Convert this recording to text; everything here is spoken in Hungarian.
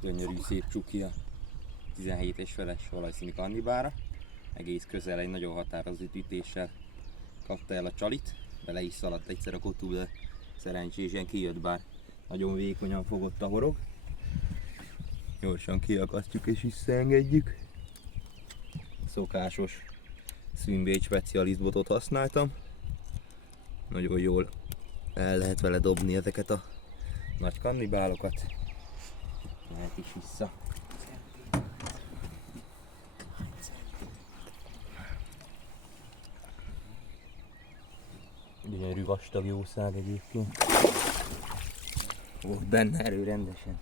Gyönyörű szép csuki a 17-es feles olajszíni kannibára. Egész közel egy nagyon határozott ütéssel kapta el a csalit. Bele is szaladt egyszer a kotú, de szerencsésen kijött, bár nagyon vékonyan fogott a horog. Gyorsan kiakasztjuk és visszaengedjük. Szokásos Swinbait specialist botot használtam. Nagyon jól el lehet vele dobni ezeket a nagy kannibálokat. Mehet is vissza. Gyönyörű vastag jószág egyébként. Volt benne erő rendesen.